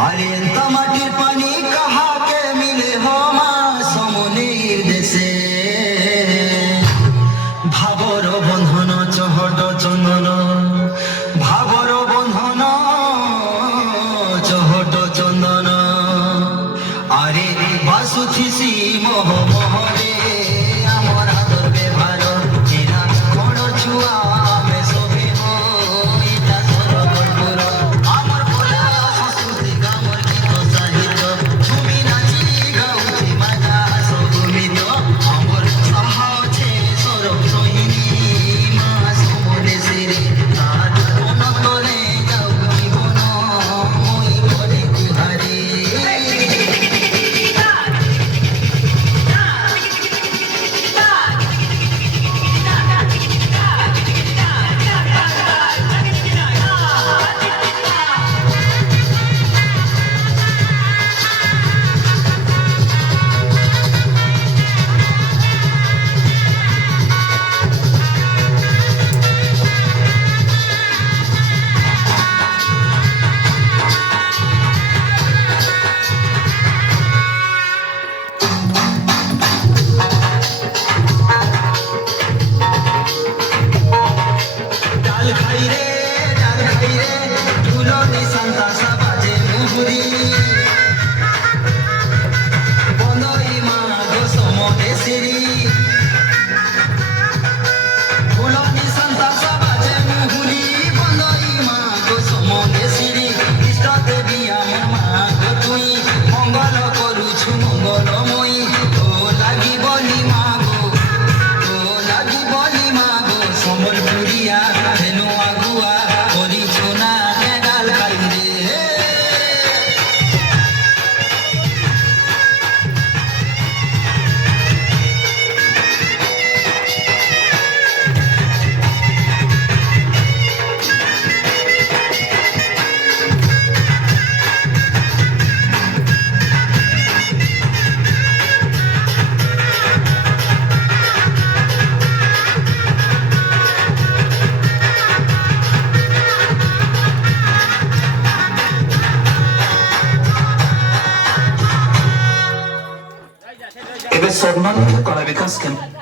আরে মাটির পানি কাহাকে মিলে হো মা সমনির দেশে ভাবর বন্ধন চহট চন্দন ভাবর বন্ধন চহট চন্দন আরে বাসুথিসি মোহ মোহরে আমার আদর ব্যবহার চিনা কোন ছুয়া মে সবে ইটা সরবর আমার বলা সংস্কৃতি আমার গীত সাহিত্য তুমি নাচি গাউছি মাজা সগুমিত আমার সাহায্যে সরব সহিনী মা সমদেশিরে তার কোন তলে যাও জীবন মই করে তুহারে ডাল খাই রে ধুলনি সান্তাসা বাজে মুহুরি বন্দই মা গো সমদেশিরি ধুলনি সান্তাসা বাজে মুহুরি বন্দই মা গো সমদেশিরি ইষ্ট দেবী আমার মা গো তুই মঙ্গল করুছু মঙ্গলময়ী তো লাগিবনি মা গো তো লাগিবনি মা গো সম্বলপুরিয়া হেনু আগুয়া করিছু না ডাল খাই রে এবার সম্মান কলা বিকাশ কেন্দ্র